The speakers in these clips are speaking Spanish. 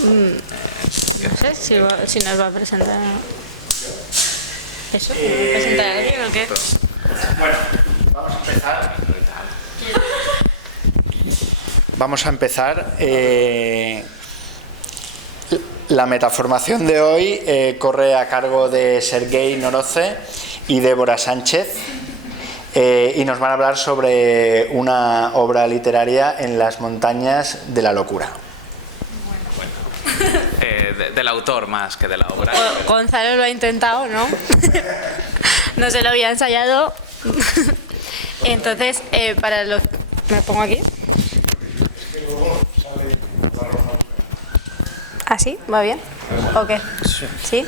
No sé si nos va a presentar eso, presentar a alguien o qué. Bueno, vamos a empezar. Vamos a empezar. La metaformación de hoy corre a cargo de Sergei Noroze y Débora Sánchez, y nos van a hablar sobre una obra literaria en las montañas de la locura. Del autor más que de la obra. Gonzalo lo ha intentado, ¿no? No se lo había ensayado. Entonces, para los... ¿Me pongo aquí? ¿Así? ¿Va bien? ¿O qué? ¿Sí?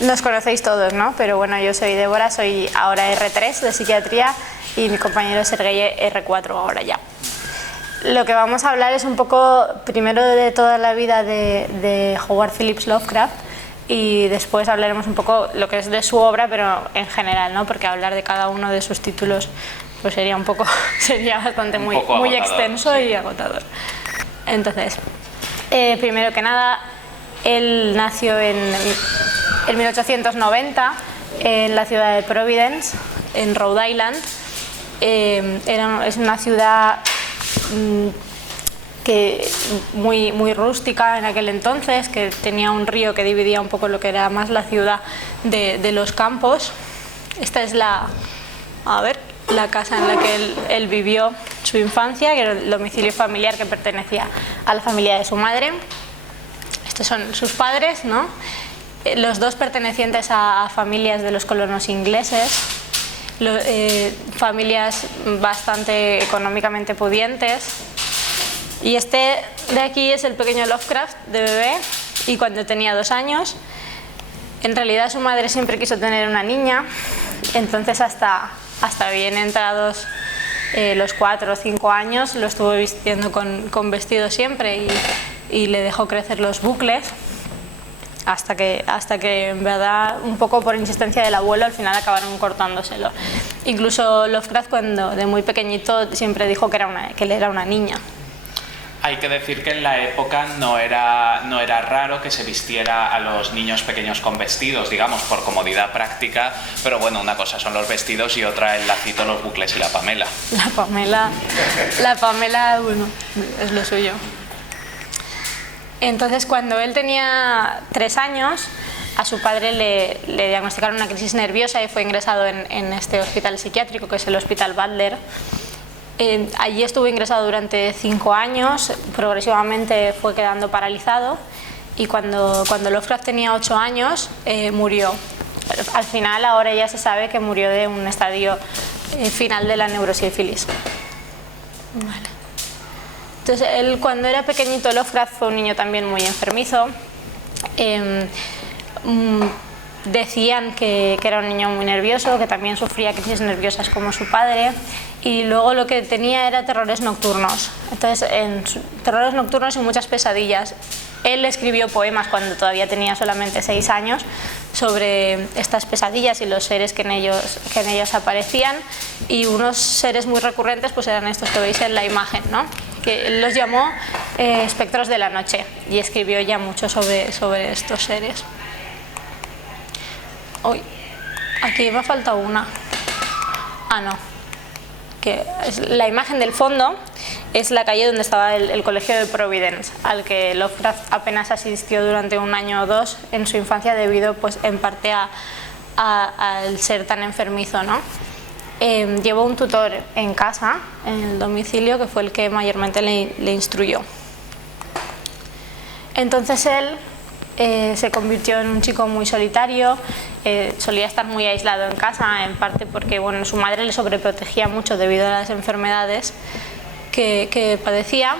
Nos conocéis todos, ¿no? Pero bueno, yo soy Débora, soy ahora R3 de psiquiatría y mi compañero Sergei R4 ahora ya. Lo que vamos a hablar es un poco, primero, de toda la vida de Howard Phillips Lovecraft, y después hablaremos un poco lo que es de su obra, pero en general, ¿no? Porque hablar de cada uno de sus títulos pues sería bastante muy extenso, sí, y agotador. Entonces, primero que nada, él nació en 1890 en la ciudad de Providence, en Rhode Island. Es una ciudad que muy rústica en aquel entonces, que tenía un río que dividía un poco lo que era más la ciudad de los campos. Esta es la casa en la que él vivió su infancia, que era el domicilio familiar que pertenecía a la familia de su madre. Estos son sus padres, ¿no? Los dos pertenecientes a familias de los colonos ingleses, familias bastante económicamente pudientes. Y este de aquí es el pequeño Lovecraft de bebé, y cuando tenía 2 años, en realidad su madre siempre quiso tener una niña, entonces hasta bien entrados los 4 o 5 años lo estuvo vistiendo con vestido siempre, y le dejó crecer los bucles hasta que en verdad, un poco por insistencia del abuelo, al final acabaron cortándoselo. Incluso Lovecraft, cuando de muy pequeñito, siempre dijo que él era una niña. Hay que decir que en la época no era raro que se vistiera a los niños pequeños con vestidos, digamos, por comodidad práctica, pero bueno, una cosa son los vestidos y otra el lacito, los bucles y la pamela. La pamela, bueno, es lo suyo. Entonces, cuando él tenía 3 años, a su padre le diagnosticaron una crisis nerviosa y fue ingresado en este hospital psiquiátrico, que es el Hospital Butler. Allí estuvo ingresado durante 5 años, progresivamente fue quedando paralizado, y cuando Lovecraft tenía 8 años murió. Al final, ahora ya se sabe que murió de un estadio final de la neurosífilis. Vale. Entonces, él, cuando era pequeñito, Lovecraft fue un niño también muy enfermizo. Decían que era un niño muy nervioso, que también sufría crisis nerviosas como su padre, y luego lo que tenía era terrores nocturnos. Entonces, terrores nocturnos y muchas pesadillas. Él escribió poemas cuando todavía tenía solamente 6 años sobre estas pesadillas y los seres que en ellos aparecían, y unos seres muy recurrentes pues eran estos que veis en la imagen, ¿no? Que él los llamó espectros de la noche, y escribió ya mucho sobre estos seres. Uy, aquí me ha faltado una. No. Que es la imagen del fondo es la calle donde estaba el colegio de Providence, al que Lovecraft apenas asistió durante 1 año o 2 en su infancia, debido pues en parte al ser tan enfermizo, ¿no? Llevó un tutor en casa, en el domicilio, que fue el que mayormente le instruyó. Entonces él se convirtió en un chico muy solitario, solía estar muy aislado en casa, en parte porque bueno, su madre le sobreprotegía mucho debido a las enfermedades que padecía.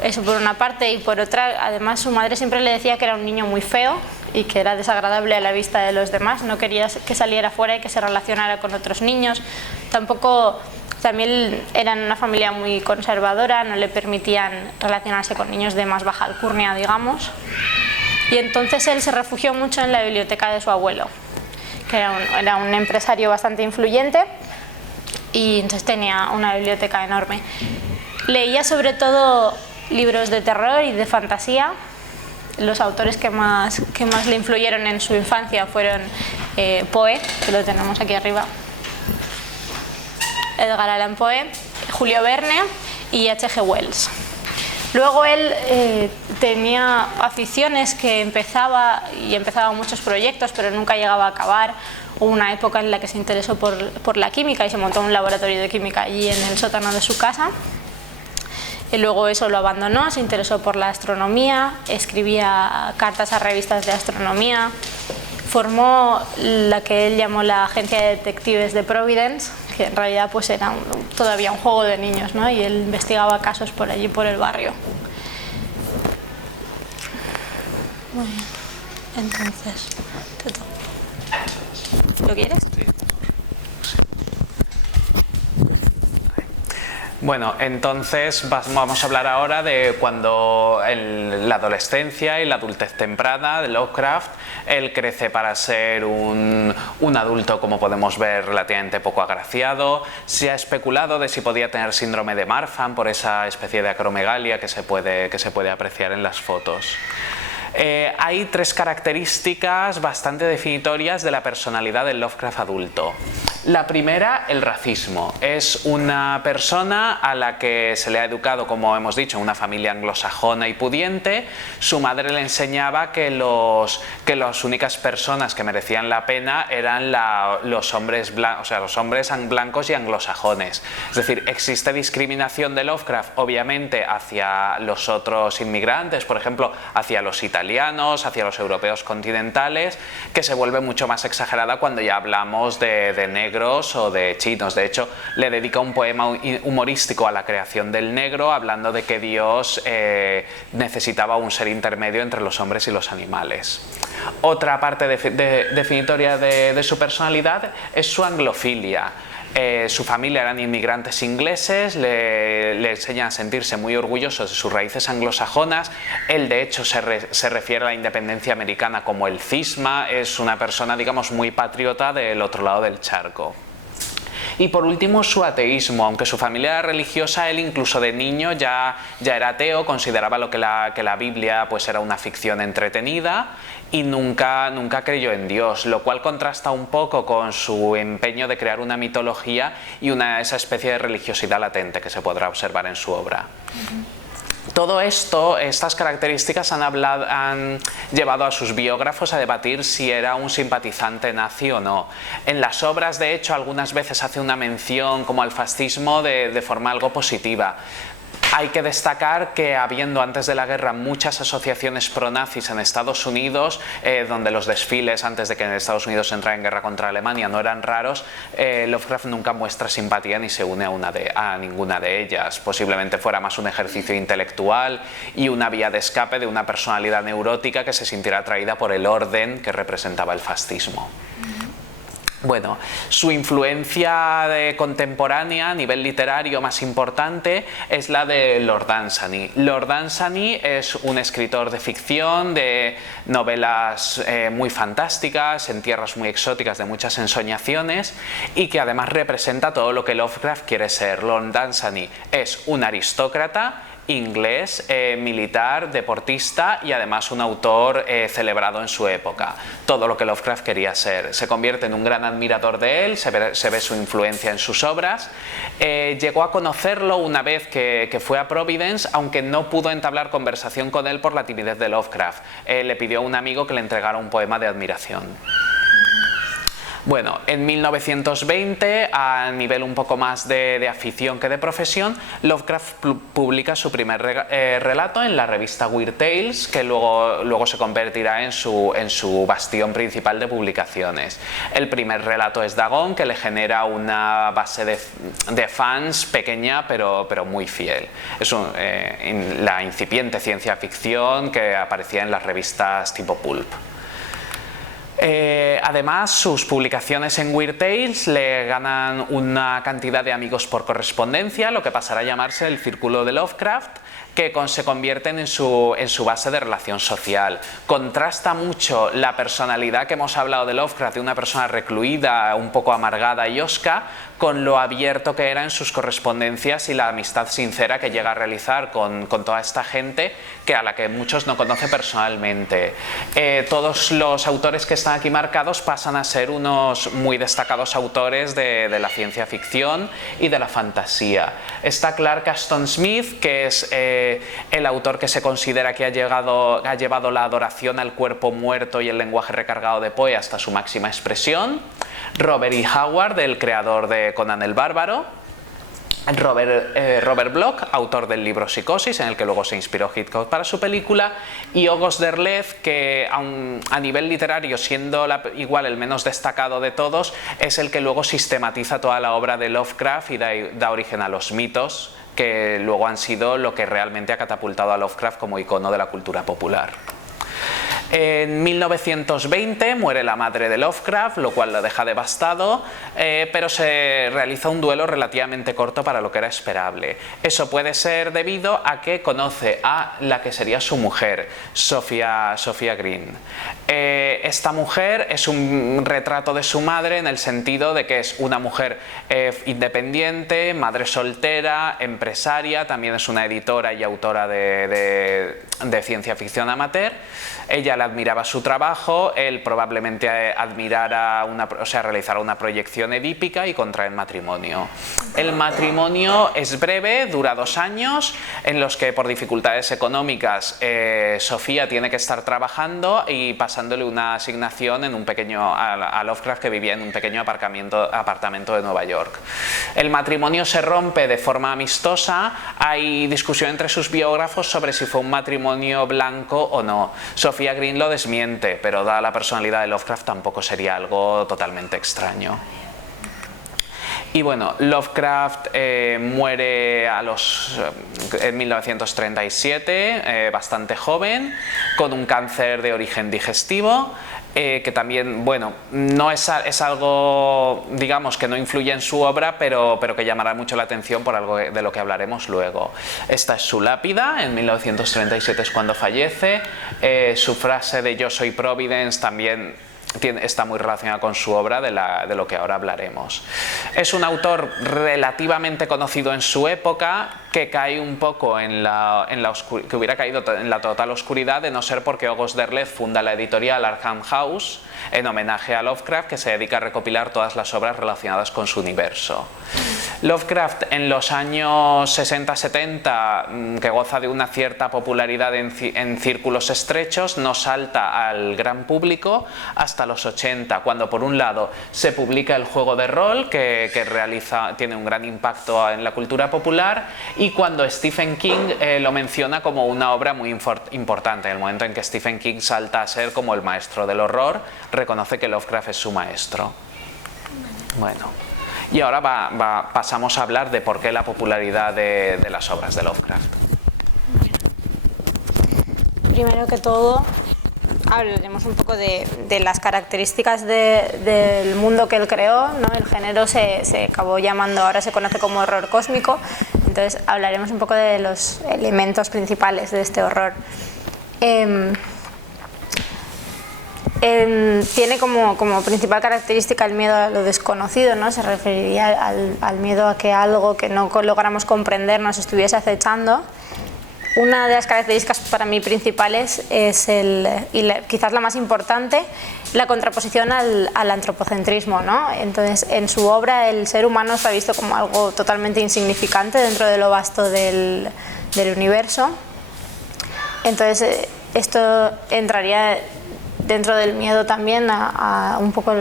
Eso por una parte, y por otra, además su madre siempre le decía que era un niño muy feo y que era desagradable a la vista de los demás, no quería que saliera fuera y que se relacionara con otros niños. También eran una familia muy conservadora, no le permitían relacionarse con niños de más baja alcurnia, digamos. Y entonces él se refugió mucho en la biblioteca de su abuelo, que era un empresario bastante influyente, y entonces tenía una biblioteca enorme. Leía sobre todo libros de terror y de fantasía. Los autores que más le influyeron en su infancia fueron Poe, que lo tenemos aquí arriba, Edgar Allan Poe, Julio Verne y H.G. Wells. Luego él tenía aficiones que empezaba muchos proyectos, pero nunca llegaba a acabar. Hubo una época en la que se interesó por la química y se montó un laboratorio de química allí en el sótano de su casa. Y luego eso lo abandonó, se interesó por la astronomía, escribía cartas a revistas de astronomía, formó la que él llamó la agencia de detectives de Providence, que en realidad pues era todavía un juego de niños, ¿no? Y él investigaba casos por allí, por el barrio. Muy bien, entonces, te toca. ¿Lo quieres? Sí. Bueno, entonces vamos a hablar ahora de cuando en la adolescencia y la adultez temprana de Lovecraft, él crece para ser un adulto, como podemos ver, relativamente poco agraciado. Se ha especulado de si podía tener síndrome de Marfan por esa especie de acromegalia que se puede apreciar en las fotos. Hay tres características bastante definitorias de la personalidad del Lovecraft adulto. La primera, el racismo. Es una persona a la que se le ha educado, como hemos dicho, en una familia anglosajona y pudiente. Su madre le enseñaba que las únicas personas que merecían la pena eran los hombres blancos y anglosajones. Es decir, existe discriminación de Lovecraft, obviamente, hacia los otros inmigrantes, por ejemplo, hacia los italianos, hacia los europeos continentales, que se vuelve mucho más exagerada cuando ya hablamos de negros o de chinos. De hecho, le dedica un poema humorístico a la creación del negro, hablando de que Dios necesitaba un ser intermedio entre los hombres y los animales. Otra parte definitoria de su personalidad es su anglofilia. Su familia eran inmigrantes ingleses, le enseñan a sentirse muy orgullosos de sus raíces anglosajonas. Él, de hecho, se refiere a la independencia americana como el cisma. Es una persona, digamos, muy patriota del otro lado del charco. Y por último, su ateísmo. Aunque su familia era religiosa, él incluso de niño ya era ateo, consideraba que la Biblia pues era una ficción entretenida y nunca creyó en Dios, lo cual contrasta un poco con su empeño de crear una mitología y esa especie de religiosidad latente que se podrá observar en su obra. Todo esto, estas características han llevado a sus biógrafos a debatir si era un simpatizante nazi o no. En las obras, de hecho, algunas veces hace una mención como al fascismo de forma algo positiva. Hay que destacar que, habiendo antes de la guerra muchas asociaciones pronazis en Estados Unidos, donde los desfiles antes de que en Estados Unidos entrara en guerra contra Alemania no eran raros, Lovecraft nunca muestra simpatía ni se une a ninguna de ellas. Posiblemente fuera más un ejercicio intelectual y una vía de escape de una personalidad neurótica que se sintiera atraída por el orden que representaba el fascismo. Bueno, su influencia contemporánea a nivel literario más importante es la de Lord Dunsany. Lord Dunsany es un escritor de ficción, de novelas muy fantásticas, en tierras muy exóticas, de muchas ensoñaciones, y que además representa todo lo que Lovecraft quiere ser. Lord Dunsany es un aristócrata inglés, militar, deportista y además un autor celebrado en su época. Todo lo que Lovecraft quería ser. Se convierte en un gran admirador de él, se ve su influencia en sus obras. Llegó a conocerlo una vez que fue a Providence, aunque no pudo entablar conversación con él por la timidez de Lovecraft. Le pidió a un amigo que le entregara un poema de admiración. Bueno, en 1920, a nivel un poco más de afición que de profesión, Lovecraft publica su primer relato en la revista Weird Tales, que luego se convertirá en su bastión principal de publicaciones. El primer relato es Dagon, que le genera una base de fans pequeña pero muy fiel. Es la incipiente ciencia ficción que aparecía en las revistas tipo Pulp. Además, sus publicaciones en Weird Tales le ganan una cantidad de amigos por correspondencia, lo que pasará a llamarse el Círculo de Lovecraft, que se convierten en su base de relación social. Contrasta mucho la personalidad que hemos hablado de Lovecraft, de una persona recluida, un poco amargada y hosca, con lo abierto que era en sus correspondencias y la amistad sincera que llega a realizar con toda esta gente a la que muchos no conoce personalmente. Todos los autores que están aquí marcados pasan a ser unos muy destacados autores de la ciencia ficción y de la fantasía. Está Clark Ashton Smith, que es el autor que se considera que ha llevado la adoración al cuerpo muerto y el lenguaje recargado de Poe hasta su máxima expresión. Robert E. Howard, el creador de Conan el Bárbaro. Robert Bloch, autor del libro Psicosis, en el que luego se inspiró Hitchcock para su película, y August Derleth, que a nivel literario, siendo igual el menos destacado de todos, es el que luego sistematiza toda la obra de Lovecraft y da origen a los mitos, que luego han sido lo que realmente ha catapultado a Lovecraft como icono de la cultura popular. En 1920 muere la madre de Lovecraft, lo cual lo deja devastado, pero se realiza un duelo relativamente corto para lo que era esperable. Eso puede ser debido a que conoce a la que sería su mujer, Sophia Green. Esta mujer es un retrato de su madre en el sentido de que es una mujer independiente, madre soltera, empresaria, también es una editora y autora de ciencia ficción amateur. Ella le admiraba su trabajo, él probablemente realizara una proyección edípica y contraen matrimonio. El matrimonio es breve, dura 2 años, en los que por dificultades económicas Sofía tiene que estar trabajando y pasándole una asignación a Lovecraft, que vivía en un pequeño apartamento de Nueva York. El matrimonio se rompe de forma amistosa, hay discusión entre sus biógrafos sobre si fue un matrimonio blanco o no. Sophia Green lo desmiente, pero dada la personalidad de Lovecraft tampoco sería algo totalmente extraño. Y bueno, Lovecraft muere en 1937, bastante joven, con un cáncer de origen digestivo, que también, bueno, no es algo, digamos, que no influye en su obra, pero que llamará mucho la atención por algo de lo que hablaremos luego. Esta es su lápida, en 1937 es cuando fallece. Su frase de "Yo soy Providence" también está muy relacionada con su obra, de lo que ahora hablaremos. Es un autor relativamente conocido en su época, que cae un poco que hubiera caído en la total oscuridad, de no ser porque August Derleth funda la editorial Arkham House en homenaje a Lovecraft, que se dedica a recopilar todas las obras relacionadas con su universo. Lovecraft en los años 60-70, que goza de una cierta popularidad en círculos estrechos, no salta al gran público hasta los 80, cuando por un lado se publica el juego de rol, que tiene un gran impacto en la cultura popular, y cuando Stephen King lo menciona como una obra muy importante. En el momento en que Stephen King salta a ser como el maestro del horror, reconoce que Lovecraft es su maestro. Bueno, y ahora pasamos a hablar de por qué la popularidad de las obras de Lovecraft. Primero que todo, hablaremos un poco de las características del mundo que él creó, ¿no? El género se acabó llamando, ahora se conoce como horror cósmico, entonces hablaremos un poco de los elementos principales de este horror. Tiene como principal característica el miedo a lo desconocido, ¿no? Se referiría al miedo a que algo que no logramos comprender nos estuviese acechando. Una de las características para mí principales es quizás la más importante, la contraposición al antropocentrismo, ¿no? Entonces, en su obra el ser humano está visto como algo totalmente insignificante dentro de lo vasto del universo. Entonces, esto entraría dentro del miedo también a un poco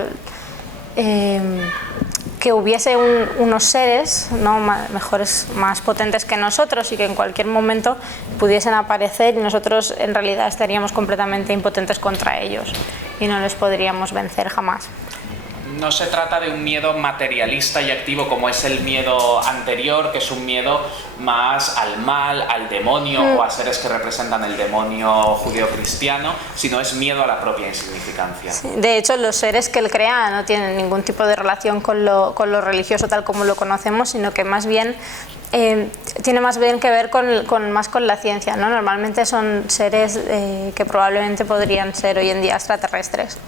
que hubiese unos seres, ¿no? Mejores, más potentes que nosotros, y que en cualquier momento pudiesen aparecer y nosotros en realidad estaríamos completamente impotentes contra ellos y no les podríamos vencer jamás. No se trata de un miedo materialista y activo como es el miedo anterior, que es un miedo más al mal, al demonio o a seres que representan el demonio judío-cristiano, sino es miedo a la propia insignificancia. Sí, de hecho, los seres que él crea no tienen ningún tipo de relación con lo religioso tal como lo conocemos, sino que más bien tiene más bien que ver más con la ciencia, ¿no? Normalmente son seres que probablemente podrían ser hoy en día extraterrestres.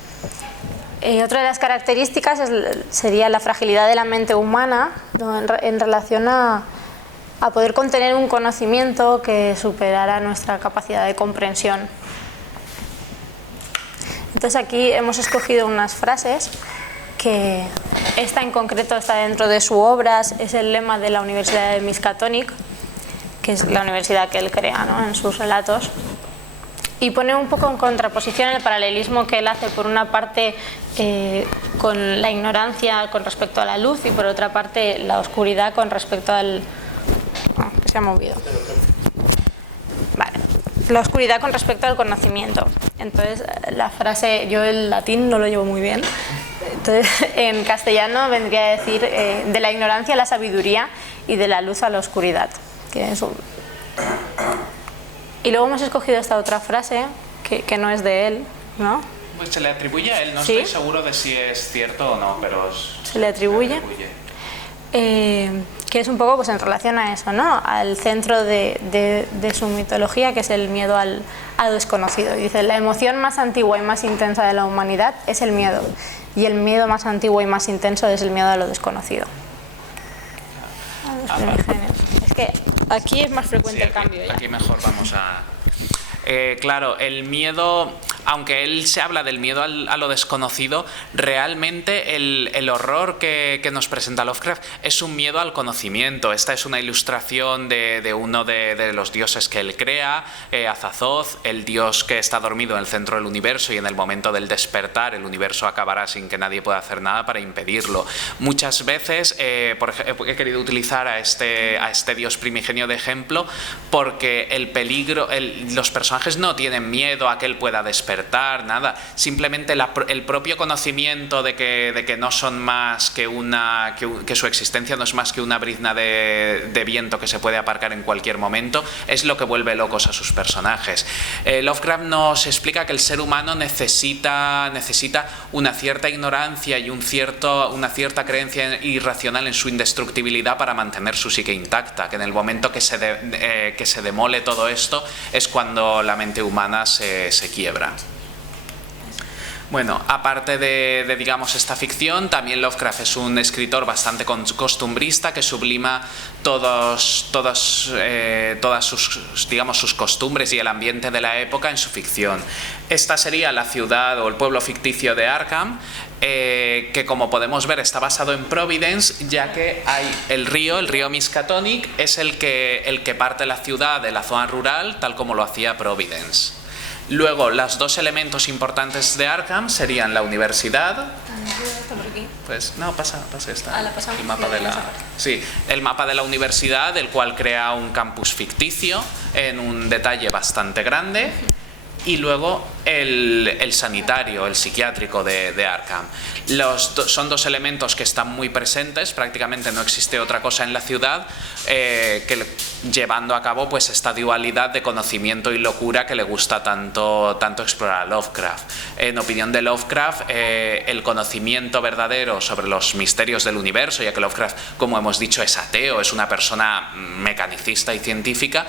Otra de las características sería la fragilidad de la mente humana, ¿no? en relación a poder contener un conocimiento que superara nuestra capacidad de comprensión. Entonces aquí hemos escogido unas frases que esta en concreto está dentro de su obra, es el lema de la Universidad de Miskatonic, que es la universidad que él crea, ¿no? en sus relatos, y pone un poco en contraposición el paralelismo que él hace por una parte con la ignorancia con respecto a la luz y por otra parte la oscuridad con respecto al... que se ha movido. Vale. La oscuridad con respecto al conocimiento. Entonces la frase, yo el latín no lo llevo muy bien, entonces en castellano vendría a decir de la ignorancia a la sabiduría y de la luz a la oscuridad. Que es Y luego hemos escogido esta otra frase que no es de él, ¿no? Pues se le atribuye a él, no ¿Sí? estoy seguro de si es cierto o no, pero se le atribuye. Que es un poco pues en relación a eso, ¿no? Al centro de su mitología, que es el miedo a lo desconocido. Y dice, la emoción más antigua y más intensa de la humanidad es el miedo, y el miedo más antiguo y más intenso es el miedo a lo desconocido. A los primigenios. Es que aquí es más frecuente sí, el cambio. Ya. Aquí mejor vamos a... claro, el miedo, aunque él se habla del miedo a lo desconocido, realmente el horror que nos presenta Lovecraft es un miedo al conocimiento. Esta es una ilustración de uno de los dioses que él crea, Azathoth, el dios que está dormido en el centro del universo, y en el momento del despertar el universo acabará sin que nadie pueda hacer nada para impedirlo. Muchas veces por ejemplo, he querido utilizar a este dios primigenio de ejemplo porque el peligro, los personajes no tienen miedo a que él pueda despertar, nada. Simplemente el propio conocimiento de que no son más que que su existencia no es más que una brizna de viento que se puede aparcar en cualquier momento, es lo que vuelve locos a sus personajes. Lovecraft nos explica que el ser humano necesita una cierta ignorancia y una cierta creencia irracional en su indestructibilidad para mantener su psique intacta, que en el momento que se demole todo esto es cuando la mente humana se quiebra. Bueno, aparte de digamos esta ficción, también Lovecraft es un escritor bastante costumbrista que sublima todas sus costumbres y el ambiente de la época en su ficción. Esta sería la ciudad o el pueblo ficticio de Arkham, que como podemos ver está basado en Providence, ya que hay el río Miskatonic es el que parte la ciudad de la zona rural, tal como lo hacía Providence. Luego, los dos elementos importantes de Arkham serían la universidad. Pues no, pasa esta. El mapa de el mapa de la universidad, el cual crea un campus ficticio en un detalle bastante grande. Y luego el sanitario, el psiquiátrico de Arkham. Son dos elementos que están muy presentes, prácticamente no existe otra cosa en la ciudad llevando a cabo pues esta dualidad de conocimiento y locura que le gusta tanto explorar a Lovecraft. En opinión de Lovecraft, el conocimiento verdadero sobre los misterios del universo, ya que Lovecraft, como hemos dicho, es ateo, es una persona mecanicista y científica,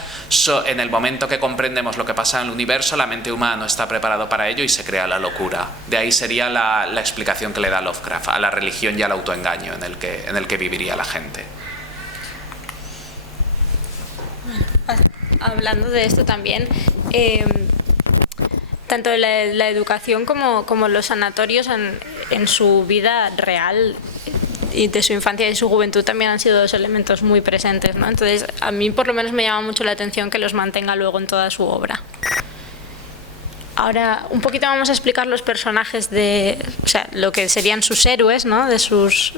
en el momento que comprendemos lo que pasa en el universo, la mente humana no está preparado para ello y se crea la locura. De ahí sería la explicación que le da Lovecraft a la religión y al autoengaño en el que viviría la gente. Hablando de esto también, tanto la educación como los sanatorios en su vida real y de su infancia y de su juventud también han sido dos elementos muy presentes, ¿no? Entonces, a mí por lo menos me llama mucho la atención que los mantenga luego en toda su obra. Ahora, un poquito vamos a explicar los personajes o sea, lo que serían sus héroes, ¿no? de sus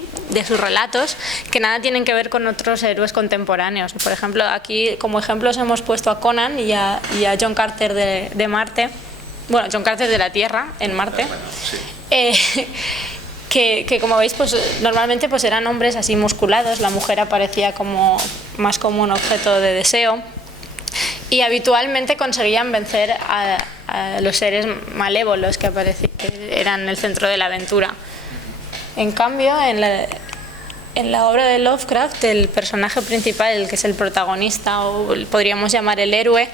relatos, que nada tienen que ver con otros héroes contemporáneos. Por ejemplo, aquí como ejemplos hemos puesto a Conan y a John Carter de Marte, bueno, John Carter de la Tierra, en Marte, que como veis, pues normalmente pues eran hombres así musculados, la mujer aparecía más como un objeto de deseo. Y habitualmente conseguían vencer a los seres malévolos que eran el centro de la aventura. En cambio, En la obra de Lovecraft, el personaje principal, el que es el protagonista o podríamos llamar el héroe,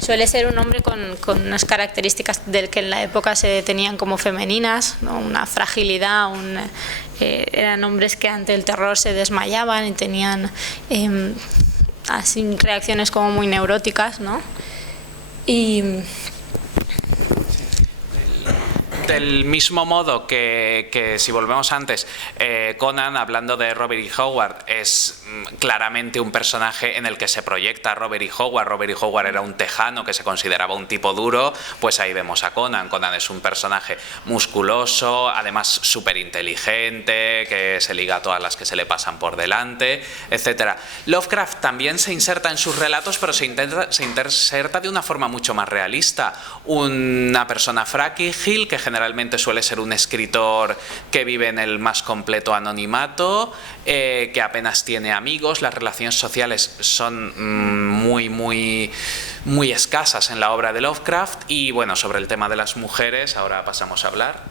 suele ser un hombre con unas características del que en la época se tenían como femeninas, ¿no? Una fragilidad, eran hombres que ante el terror se desmayaban y tenían así reacciones como muy neuróticas, ¿no? Y del mismo modo que si volvemos antes, Conan, hablando de Robert E. Howard, es claramente un personaje en el que se proyecta Robert E. Howard. Robert E. Howard era un tejano que se consideraba un tipo duro, pues ahí vemos a Conan. Conan es un personaje musculoso, además súper inteligente, que se liga a todas las que se le pasan por delante, etc. Lovecraft también se inserta en sus relatos, pero se inserta de una forma mucho más realista. Una persona frágil que generalmente suele ser un escritor que vive en el más completo anonimato, que apenas tiene amigos. Las relaciones sociales son muy escasas en la obra de Lovecraft. Y bueno, sobre el tema de las mujeres ahora pasamos a hablar.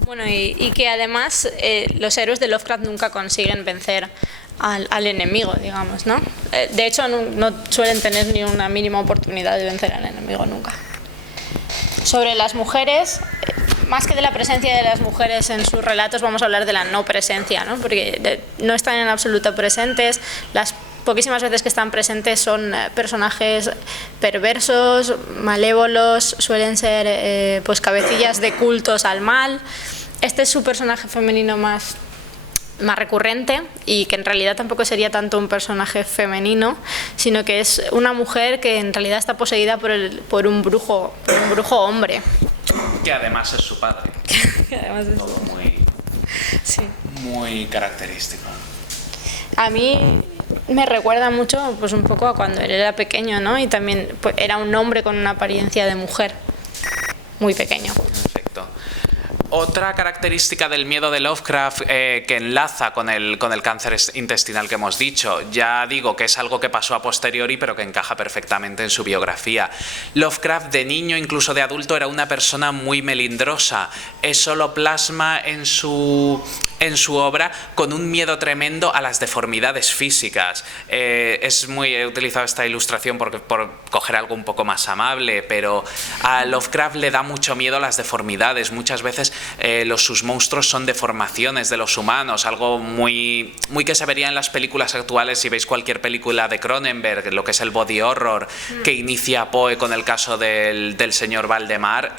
Bueno, y que además los héroes de Lovecraft nunca consiguen vencer al enemigo, digamos, ¿no? De hecho, no suelen tener ni una mínima oportunidad de vencer al enemigo nunca. Sobre las mujeres, más que de la presencia de las mujeres en sus relatos, vamos a hablar de la no presencia, ¿no? Porque no están en absoluto presentes. Las poquísimas veces que están presentes son personajes perversos, malévolos, suelen ser pues cabecillas de cultos al mal. Este es su personaje femenino más recurrente, y que en realidad tampoco sería tanto un personaje femenino, sino que es una mujer que en realidad está poseída por un brujo hombre. Que además es su padre. Además es todo sí. Muy característico. A mí me recuerda mucho, pues un poco a cuando él era pequeño, ¿no? Y también pues, era un hombre con una apariencia de mujer, muy pequeño. Perfecto. Otra característica del miedo de Lovecraft que enlaza con el cáncer intestinal que hemos dicho, ya digo que es algo que pasó a posteriori pero que encaja perfectamente en su biografía. Lovecraft de niño, incluso de adulto, era una persona muy melindrosa. Eso lo plasma en su obra con un miedo tremendo a las deformidades físicas. He utilizado esta ilustración por coger algo un poco más amable, pero a Lovecraft le da mucho miedo a las deformidades. Muchas veces sus monstruos son deformaciones de los humanos, algo muy que se vería en las películas actuales. Si veis cualquier película de Cronenberg, lo que es el body horror que inicia Poe con el caso del señor Valdemar,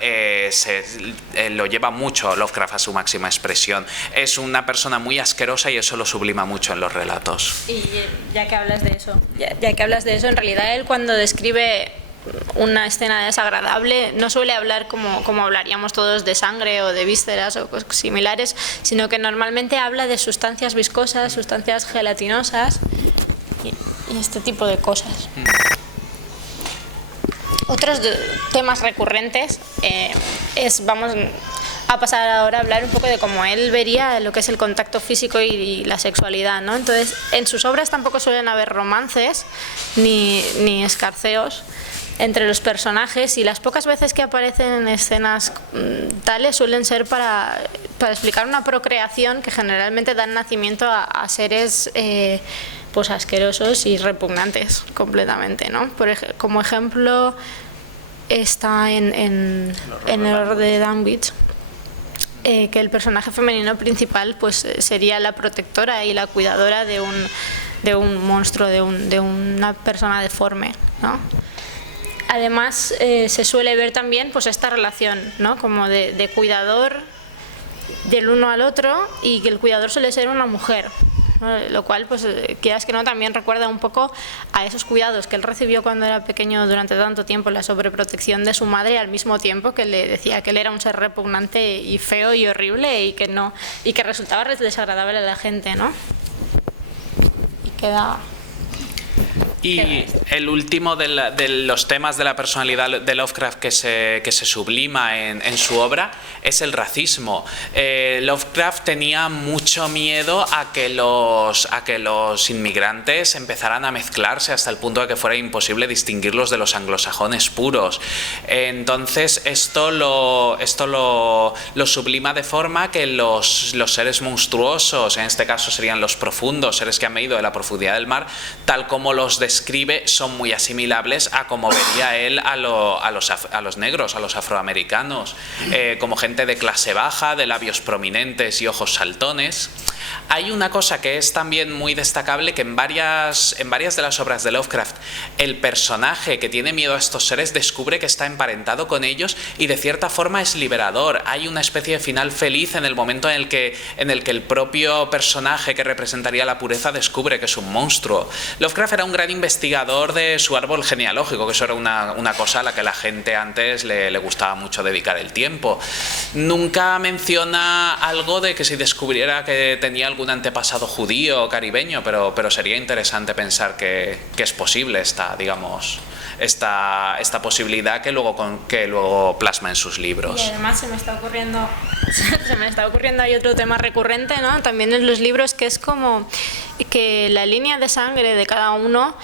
lo lleva mucho Lovecraft a su máxima expresión. Es una persona muy asquerosa y eso lo sublima mucho en los relatos. Y ya que hablas de eso, en realidad él cuando describe una escena desagradable no suele hablar como hablaríamos todos de sangre o de vísceras o cosas similares, sino que normalmente habla de sustancias viscosas, sustancias gelatinosas y este tipo de cosas. Otros temas recurrentes vamos a pasar ahora a hablar un poco de cómo él vería lo que es el contacto físico y la sexualidad, ¿no? Entonces, en sus obras tampoco suelen haber romances ni escarceos entre los personajes, y las pocas veces que aparecen en escenas tales suelen ser para explicar una procreación que generalmente dan nacimiento a seres pues asquerosos y repugnantes completamente, ¿no? Como ejemplo está en el horror de Dunwich, que el personaje femenino principal pues sería la protectora y la cuidadora de un monstruo, de una persona deforme, ¿no? Además se suele ver también pues esta relación, ¿no? Como de cuidador del uno al otro, y que el cuidador suele ser una mujer, ¿no? Lo cual, pues quieras que no, también recuerda un poco a esos cuidados que él recibió cuando era pequeño durante tanto tiempo, la sobreprotección de su madre, al mismo tiempo que le decía que él era un ser repugnante y feo y horrible y que resultaba desagradable a la gente, ¿no? Y queda... Y el último de los temas de la personalidad de Lovecraft que se sublima en su obra es el racismo. Lovecraft tenía mucho miedo a que los inmigrantes empezaran a mezclarse hasta el punto de que fuera imposible distinguirlos de los anglosajones puros. Entonces esto lo sublima de forma que los seres monstruosos, en este caso serían los profundos, seres que han venido de la profundidad del mar, tal como los describe, son muy asimilables a como vería él a los negros, a los afroamericanos, como gente de clase baja, de labios prominentes y ojos saltones. Hay una cosa que es también muy destacable, que en varias de las obras de Lovecraft el personaje que tiene miedo a estos seres descubre que está emparentado con ellos y de cierta forma es liberador. Hay una especie de final feliz en el momento en el que el propio personaje que representaría la pureza descubre que es un monstruo. Lovecraft era un gran investigador de su árbol genealógico, que eso era una cosa a la que la gente antes le gustaba mucho dedicar el tiempo. Nunca menciona algo de que si descubriera que tenía algún antepasado judío o caribeño, pero sería interesante pensar que es posible esta posibilidad que luego plasma en sus libros. Y además se me está ocurriendo hay otro tema recurrente, ¿no? También en los libros, que es como que la línea de sangre de cada uno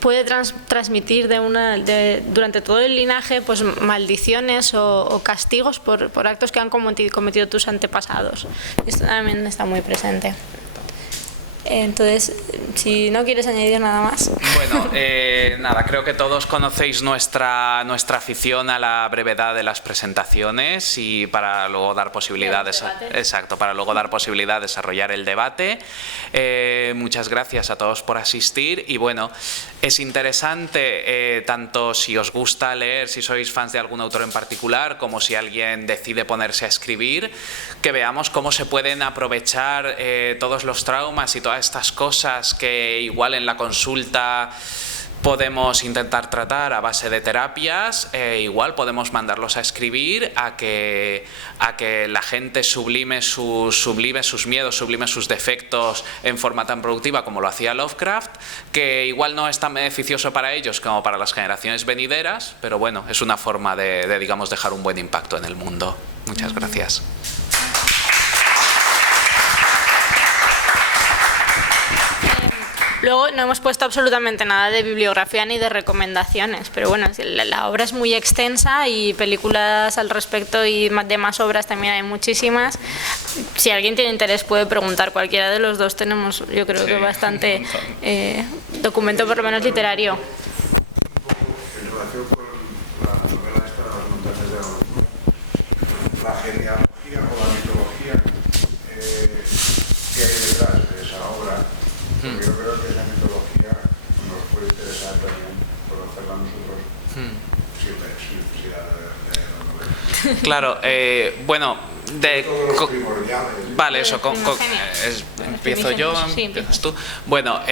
puede transmitir durante todo el linaje pues maldiciones o castigos por actos que han cometido tus antepasados. Esto también está muy presente. Entonces, si no quieres añadir nada más. Bueno, nada, creo que todos conocéis nuestra afición a la brevedad de las presentaciones y para luego dar posibilidad para luego dar posibilidad de desarrollar el debate. Muchas gracias a todos por asistir y bueno, es interesante tanto si os gusta leer, si sois fans de algún autor en particular, como si alguien decide ponerse a escribir, que veamos cómo se pueden aprovechar todos los traumas y todas estas cosas que igual en la consulta podemos intentar tratar a base de terapias, igual podemos mandarlos a escribir, a que la gente sublime sus miedos, sublime sus defectos en forma tan productiva como lo hacía Lovecraft, que igual no es tan beneficioso para ellos como para las generaciones venideras, pero bueno, es una forma de digamos, dejar un buen impacto en el mundo. Muchas gracias. Luego no hemos puesto absolutamente nada de bibliografía ni de recomendaciones, pero bueno, la obra es muy extensa y películas al respecto y de más obras también hay muchísimas. Si alguien tiene interés puede preguntar, cualquiera de los dos tenemos, yo creo que bastante documento, por lo menos literario. En relación con la novela esta de las montañas de la genealogía o la mitología que hay detrás de esa obra, porque yo creo que esa mitología nos puede interesar también conocerla nosotros sin necesidad de novela. Claro, bueno, vale, eso, empiezo yo, empiezas tú. Bueno,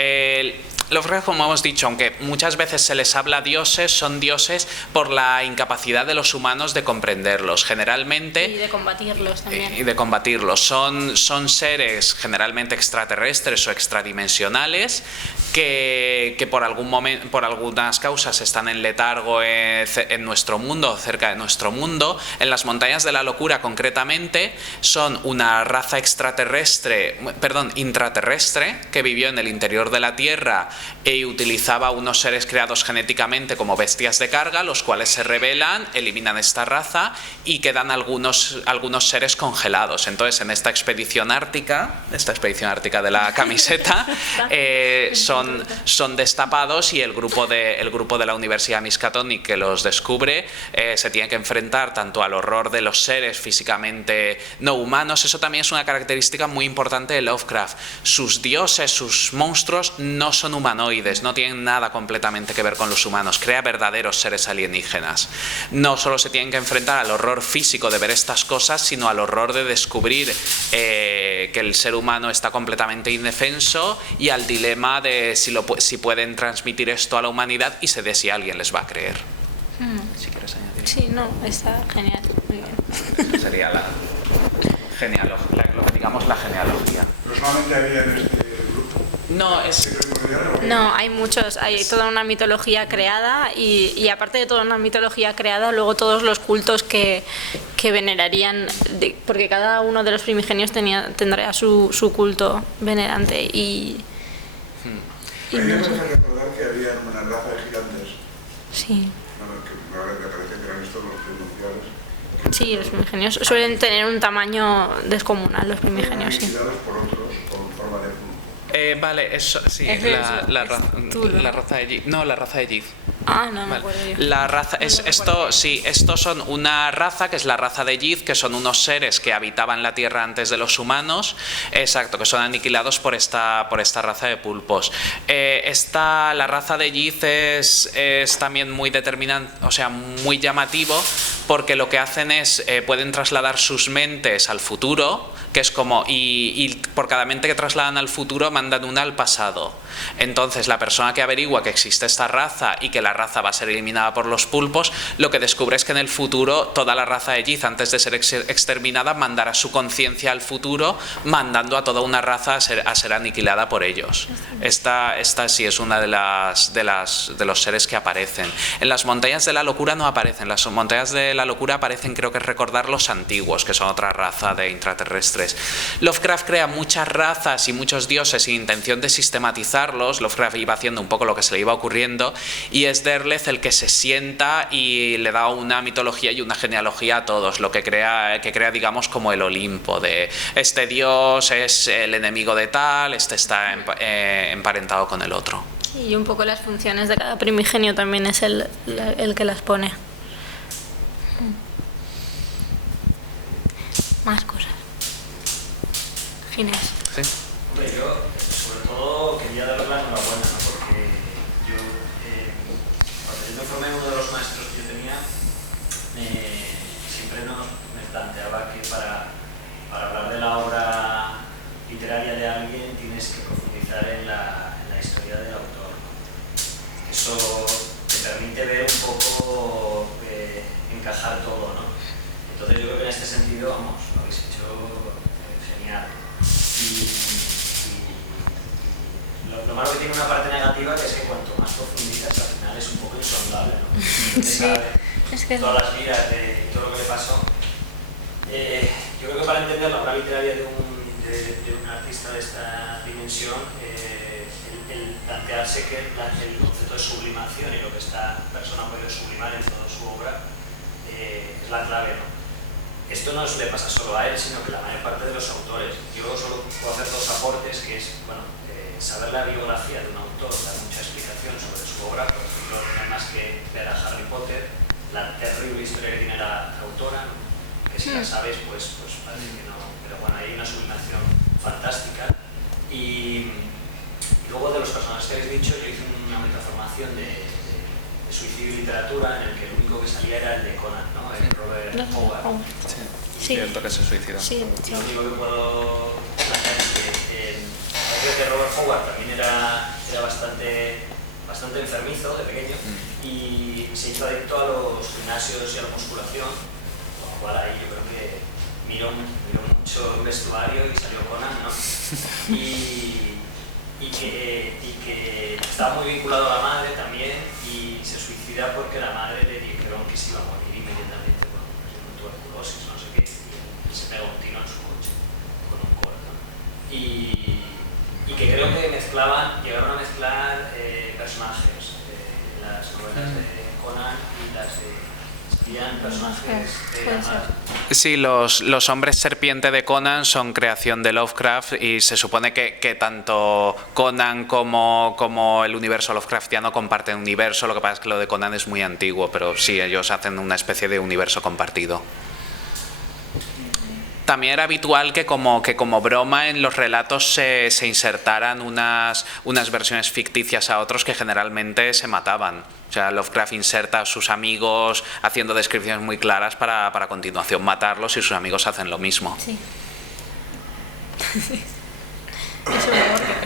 Lovecraft, como hemos dicho, aunque muchas veces se les habla dioses, son dioses por la incapacidad de los humanos de comprenderlos. Generalmente... Y de combatirlos también. Y de combatirlos. Son seres generalmente extraterrestres o extradimensionales que por algunas causas están en letargo en nuestro mundo, cerca de nuestro mundo. En las montañas de la locura, concretamente, son una raza intraterrestre que vivió en el interior de la Tierra y utilizaba unos seres creados genéticamente como bestias de carga, los cuales se rebelan, eliminan esta raza y quedan algunos seres congelados. Entonces, en esta expedición ártica de la camiseta, son destapados y el grupo de la Universidad Miskatonic que los descubre se tiene que enfrentar tanto al horror de los seres físicamente no humanos. Eso también es una característica muy importante de Lovecraft. Sus dioses, sus monstruos no son humanoides, no tienen nada completamente que ver con los humanos, crea verdaderos seres alienígenas. No solo se tienen que enfrentar al horror físico de ver estas cosas, sino al horror de descubrir que el ser humano está completamente indefenso y al dilema de si pueden transmitir esto a la humanidad y se de si alguien les va a creer. Si quieres añadir. Sí, no, está genial, muy bien. Esto sería la genealogía. Pero solamente había en este grupo. No, es... No, hay muchos, hay toda una mitología creada y aparte de toda una mitología creada, luego todos los cultos que venerarían, porque cada uno de los primigenios tendría su culto venerante y a mí me parece recordar que había una raza de gigantes. sí. Me parece que eran estos los primordiales. Sí, los primigenios suelen tener un tamaño descomunal, los primigenios, sí. Por otros con forma de pulpo. Vale, eso sí, la raza de Yith. No, la raza de Yith. Ah, no me Vale. acuerdo yo. La raza, estos son una raza que es la raza de Yith, que son unos seres que habitaban la Tierra antes de los humanos, exacto, que son aniquilados por esta raza de pulpos. La raza de Yith es también muy determinante, o sea, muy llamativo, porque lo que hacen es, pueden trasladar sus mentes al futuro, que es como, y por cada mente que trasladan al futuro mandan una al pasado. Entonces la persona que averigua que existe esta raza y que la raza va a ser eliminada por los pulpos, lo que descubre es que en el futuro toda la raza de Yith, antes de ser exterminada, mandará su conciencia al futuro, mandando a toda una raza a ser aniquilada por ellos. Esta sí es una de los seres que aparecen. En las montañas de la locura no aparecen. Las montañas de la locura aparecen, creo que es recordar, los antiguos, que son otra raza de intraterrestres. Lovecraft crea muchas razas y muchos dioses sin intención de sistematizarlos. Lovecraft iba haciendo un poco lo que se le iba ocurriendo, y es Derleth el que se sienta y le da una mitología y una genealogía a todos, lo que crea, digamos, como el Olimpo de este dios es el enemigo de tal, este está emparentado con el otro. Y un poco las funciones de cada primigenio también es el que las pone. Más cosas. Ginés. ¿Sí? Hombre, yo sobre todo quería darle la enhorabuena, ¿no? Porque yo, cuando yo me formé, uno de los maestros que yo tenía siempre me planteaba que para hablar de la obra literaria de alguien tienes que profundizar en la historia del autor, ¿no? Eso te permite ver un poco, encajar todo, ¿no? Entonces yo creo que en este sentido, vamos, lo habéis hecho genial. Lo malo que tiene una parte negativa, que es que cuanto más profundizas, al final es un poco insondable, ¿no? Sí, es que todas las vidas de todo lo que le pasó. Yo creo que para entender la obra literaria de un artista de esta dimensión, el plantearse que el concepto de sublimación y lo que esta persona ha podido sublimar en toda su obra es la clave, ¿no? Esto no le pasa solo a él, sino que la mayor parte de los autores. Yo solo puedo hacer dos aportes, que es, bueno, saber la biografía de un autor, dar mucha explicación sobre su obra. Por ejemplo, no hay más que ver a Harry Potter, la terrible historia que tiene la autora, ¿no? Que si la sabes, pues parece que no. Pero bueno, hay una sublimación fantástica. Y luego de los personajes que habéis dicho, yo hice una metaformación de suicidio y literatura, en el que el único que salía era el de Conan, ¿no? El Robert Howard. Sí, cierto que se suicidó. Sí, Y lo único que puedo plantear es que creo que Robert Howard también era bastante enfermizo de pequeño y se hizo adicto a los gimnasios y a la musculación, con lo cual ahí yo creo que miró mucho el vestuario y salió Conan, ¿no? Y que estaba muy vinculado a la madre también, y se suicida porque la madre le dijeron que se iba a morir inmediatamente con tuberculosis, no sé qué, y se pega un tiro en su coche con un corto. Y que creo que llegaron a mezclar personajes, las novelas de Conan y las de... serían personajes de... Sí, los hombres serpiente de Conan son creación de Lovecraft, y se supone que tanto Conan como el universo Lovecraftiano comparten universo. Lo que pasa es que lo de Conan es muy antiguo, pero sí, ellos hacen una especie de universo compartido. También era habitual que como broma en los relatos se insertaran unas versiones ficticias a otros que generalmente se mataban. O sea, Lovecraft inserta a sus amigos haciendo descripciones muy claras para a continuación matarlos, y sus amigos hacen lo mismo. Sí.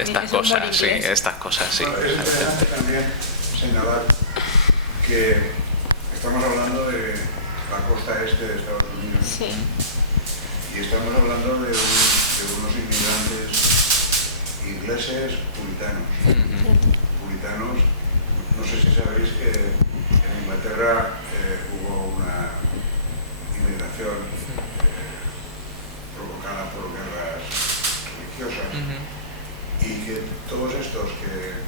Estas cosas, sí, estas cosas, sí. Bueno, es interesante también señalar que estamos hablando de la costa este de Estados Unidos. Sí. Y estamos hablando de unos inmigrantes y ingleses puritanos. Puritanos, no sé si sabéis que en Inglaterra hubo una inmigración provocada por guerras religiosas y que todos estos que